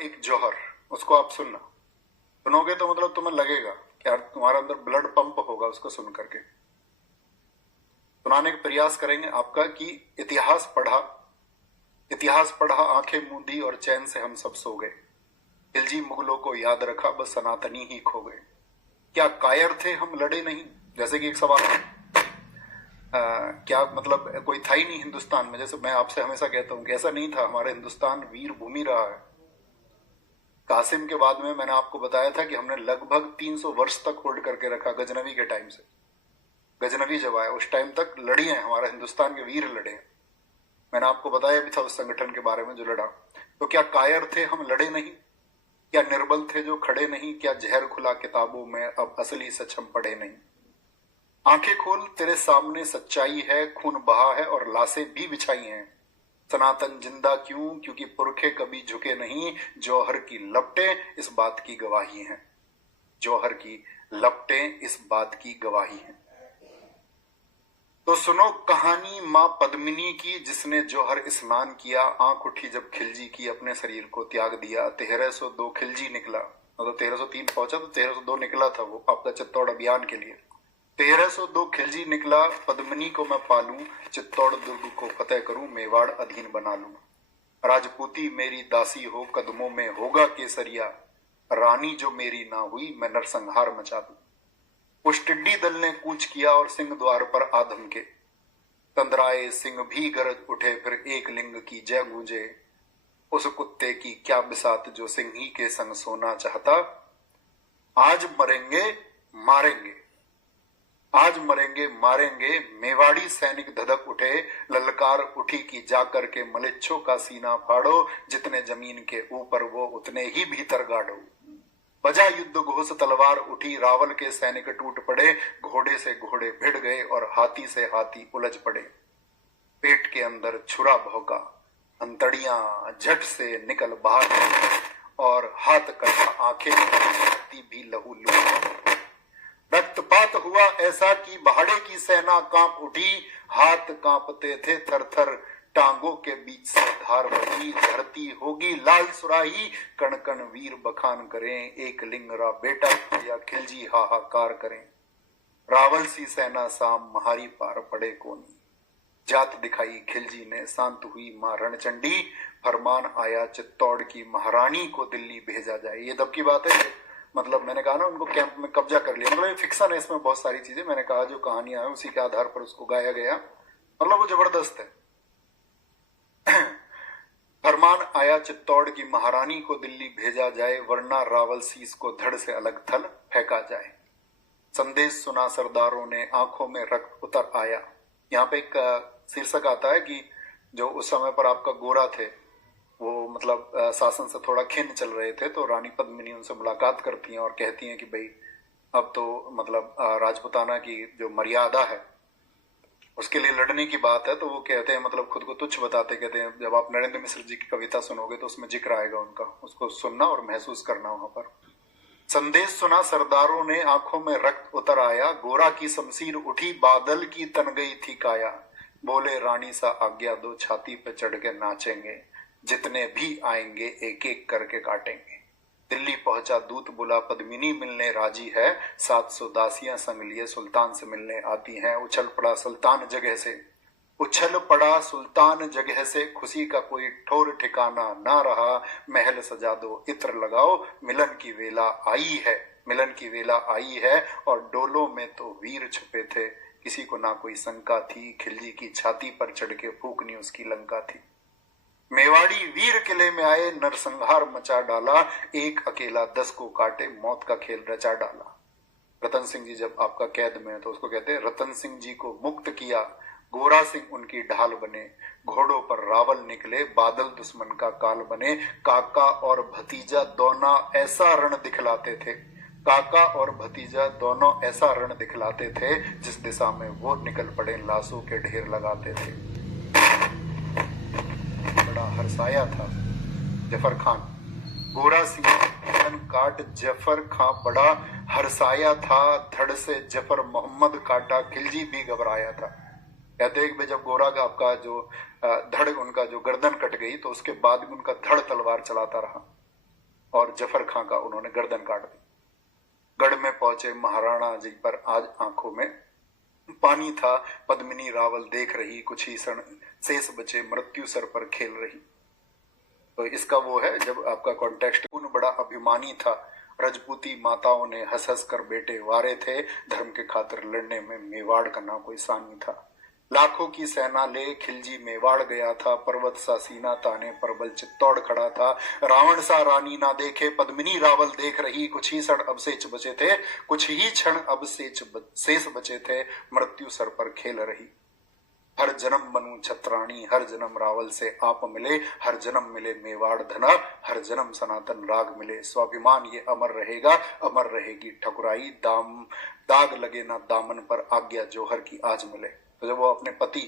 एक जौहर, उसको आप सुनना। सुनोगे तो मतलब तुम्हें लगेगा कि यार तुम्हारा अंदर ब्लड पंप होगा उसको सुन करके। सुनाने का प्रयास करेंगे आपका कि इतिहास पढ़ा आंखें मूंदी और चैन से हम सब सो गए। खिलजी मुगलों को याद रखा बस सनातनी ही खो गए। क्या कायर थे हम लड़े नहीं? जैसे कि एक सवाल है, क्या मतलब कोई था ही नहीं हिंदुस्तान में? जैसे मैं आपसे हमेशा कहता हूं कि ऐसा नहीं था, हमारा हिंदुस्तान वीर भूमि रहा है। कासिम के बाद में मैंने आपको बताया था कि हमने लगभग 300 वर्ष तक होल्ड करके रखा, गजनवी के टाइम से। गजनवी जब आया उस टाइम तक लड़ी है, हमारा हिंदुस्तान के वीर लड़े हैं। मैंने आपको बताया भी था उस संगठन के बारे में जो लड़ा। तो क्या कायर थे हम लड़े नहीं? क्या निर्बल थे जो खड़े नहीं? क्या जहर खुला किताबों में अब असली सच हम पढ़े नहीं? आंखें खोल तेरे सामने सच्चाई है, खून बहा है और लाशें भी बिछाई हैं। सनातन जिंदा क्यों? क्योंकि पुरखे कभी झुके नहीं। जौहर की लपटें इस बात की गवाही हैं। जौहर की लपटें इस बात की गवाही हैं। तो सुनो कहानी मां पद्मिनी की, जिसने जौहर स्नान किया। आंख उठी जब खिलजी की, अपने शरीर को त्याग दिया। 1302 खिलजी निकला, मतलब 1303 पहुंचा तो 1302 निकला था वो आपका चित्तौड़ अभियान के लिए। 1302 खिलजी निकला, पद्मिनी को मैं पालूं, चित्तौड़ दुर्ग को फतेह करूं, मेवाड़ अधीन बना लूं। राजपूती मेरी दासी हो, कदमों में होगा केसरिया। रानी जो मेरी ना हुई, मैं नरसंहार मचा दूं। उस टिड्डी दल ने कूच किया और सिंह द्वार पर आधम के। तंद्राए सिंह भी गरज उठे, फिर एक लिंग की जय गूंजे। उस कुत्ते की क्या बिसात जो सिंही के संग सोना चाहता। आज मरेंगे मारेंगे, आज मरेंगे मारेंगे। मेवाड़ी सैनिक धधक उठे, ललकार उठी कि जाकर के मलेच्छों का सीना फाड़ो। जितने जमीन के ऊपर वो उतने ही भीतर गाड़ो। बजा युद्ध घोष, तलवार उठी, रावल के सैनिक टूट पड़े। घोड़े से घोड़े भिड़ गए और हाथी से हाथी उलझ पड़े। पेट के अंदर छुरा भौंका, हंतड़ियां झट से निकल बाहर और हाथ कटा, आंखें भी लहू लूट। रक्तपात हुआ ऐसा कि पहाड़े की सेना कांप उठी। हाथ कांपते थे थर थर, टांगों के बीच से धार बही। धरती होगी लाल सुराही, कण कण वीर बखान करें। एक लिंगरा बेटा या खिलजी हाहाकार करें। रावल सी सेना साम महारी पार पड़े कोनी। जात दिखाई खिलजी ने, शांत हुई मां रणचंडी। फरमान आया चित्तौड़ की महारानी को दिल्ली भेजा जाए। ये तब की बात है, मतलब मैंने कहा ना उनको कैंप में कब्जा कर लिया। मतलब ये फिक्शन है, इसमें बहुत सारी चीजें मैंने कहा जो कहानियां हैं उसी के आधार पर उसको गाया गया। मतलब वो जबरदस्त है। फरमान आया चित्तौड़ की महारानी को दिल्ली भेजा जाए, वरना रावल सीस को धड़ से अलग थल फेंका जाए। संदेश सुना सरदारों ने, आंखों में रक्त उतर आया। यहाँ पे एक शीर्षक आता है कि जो उस समय पर आपका गोरा थे वो मतलब शासन से थोड़ा खिन्न चल रहे थे, तो रानी पद्मिनी उनसे मुलाकात करती हैं और कहती हैं कि भाई अब तो मतलब राजपुताना की जो मर्यादा है उसके लिए लड़ने की बात है। तो वो कहते हैं, मतलब खुद को तुच्छ बताते, कहते हैं जब आप नरेंद्र मिश्र जी की कविता सुनोगे तो उसमें जिक्र आएगा उनका, उसको सुनना और महसूस करना वहां पर। संदेश सुना सरदारों ने, आंखों में रक्त उतर आया। गोरा की शमशीर उठी, बादल की तन गई थी काया। बोले रानी सा आज्ञा दो, छाती पे चढ़ के नाचेंगे। जितने भी आएंगे एक एक करके काटेंगे। दिल्ली पहुंचा दूत बुला, पद्मिनी मिलने राजी है। 700 दासियां संग लिए सुल्तान से मिलने आती हैं। उछल पड़ा सुल्तान जगह से, उछल पड़ा सुल्तान जगह से। खुशी का कोई ठोर ठिकाना ना रहा। महल सजा दो इत्र लगाओ, मिलन की वेला आई है, मिलन की वेला आई है। और डोलों में तो वीर छुपे थे, किसी को ना कोई शंका थी। खिलजी की छाती पर चढ़ के फूकनी उसकी लंका थी। मेवाड़ी वीर किले में आए, नरसंहार मचा डाला। एक अकेला 10 को काटे, मौत का खेल रचा डाला। रतन सिंह जी जब आपका कैद में है तो उसको कहते हैं, रतन सिंह जी को मुक्त किया, गोरा सिंह उनकी ढाल बने। घोड़ों पर रावल निकले, बादल दुश्मन का काल बने। काका और भतीजा दोनों ऐसा रण दिखलाते थे, काका और भतीजा दोनों ऐसा रण दिखलाते थे। जिस दिशा में वो निकल पड़े, लाशों के ढेर लगाते थे। बड़ा हर्षाया था जफर खान। गोरा सिंह काट जफर खां बड़ा हर्षाया था। धड़ से जफर मोहम्मद काटा, खिलजी भी घबराया था। कहते हैं कि जब गोरा का आपका जो धड़, उनका जो गर्दन कट गई तो उसके बाद भी उनका धड़ तलवार चलाता रहा। और जफर खां का उन्होंने गर्दन काट दी। गढ़ में पहुंचे महाराणा जी पर आज आंखों में पानी था। पद्मिनी रावल देख रही, कुछ ही क्षण शेष बचे, मृत्यु सर पर खेल रही। तो इसका वो है जब आपका कॉन्टेक्स्ट उन बड़ा अभिमानी था। रजपूती माताओं ने हंस हंस कर बेटे वारे थे, धर्म के खातिर लड़ने में मेवाड़ का ना कोई सानी था। लाखों की सेना ले खिलजी मेवाड़ गया था, पर्वत सा सीना ताने पर बल चित्तौड़ खड़ा था। रावण सा रानी ना देखे, पद्मिनी रावल देख रही, कुछ ही क्षण अब शेष बचे थे, कुछ ही क्षण अब शेष बचे थे, मृत्यु सर पर खेल रही। हर जन्म बनूं छत्राणी, हर जन्म रावल से आप मिले, हर जन्म मिले मेवाड़ धना, हर जन्म सनातन राग मिले। स्वाभिमान ये अमर रहेगा, अमर रहेगी ठकुराई, दाग लगे ना दामन पर, आज्ञा जोहर की आज मिले। तो जब वो अपने पति